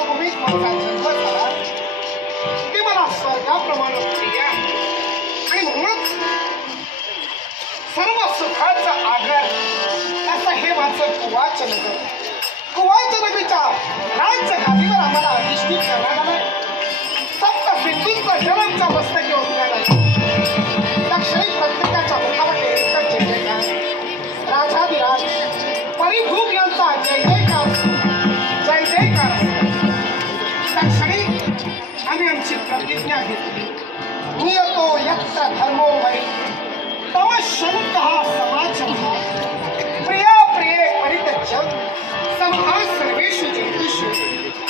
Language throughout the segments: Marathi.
जन्मभूमीत माझा जन्म झाला ते मला स्वर्गाप्रमाणे प्रिय आहे. आणि म्हणूनच सर्व सुखाचा आगर असं हे माझं कुवाच नगर. कुवाच नगरीच्या राज्य गादीवर आम्हाला अधिष्ठित करण्यात आलं. सप्त सिंधूंचा जलांच्या मस्तकी ओढण्यात आला. दक्षिणी प्रत्येकाच्या मुखावर एकच जय जयकार. राजाधिराज परिभूत यांचा जय जयकार जय जयकार. दक्षिणी आम्ही आमची प्रतिज्ञा घेतली. नियतो यत्र धर्मो वै तम शंकः समाज प्रिया प्रिये परित्यज्य समहा सर्वेषु जयेषु.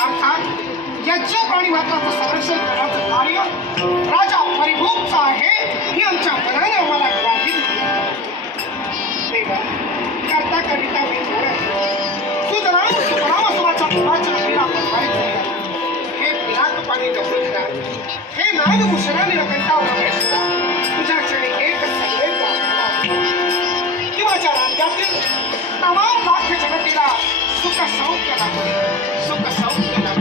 अर्थात यज्ञ प्राणीमात्राचं संरक्षण करण्याचं कार्य राजा परिभूतचं आहे ही आमच्या मनाने आम्हाला ग्वाही दिली. करता करिता मी सुजनाम सुफलाम असमाच्या फुलाच्या नदीला बनवायचं. हे पिलाक पाणी गवळीला हे नागभूषणाने कंठावर वेशला. तुझ्या क्षणी एक संदेश की माझ्या राज्यातील तमाम लाख जनतेला सुख सौख्य लाभो. सुख सौख्य लाभो.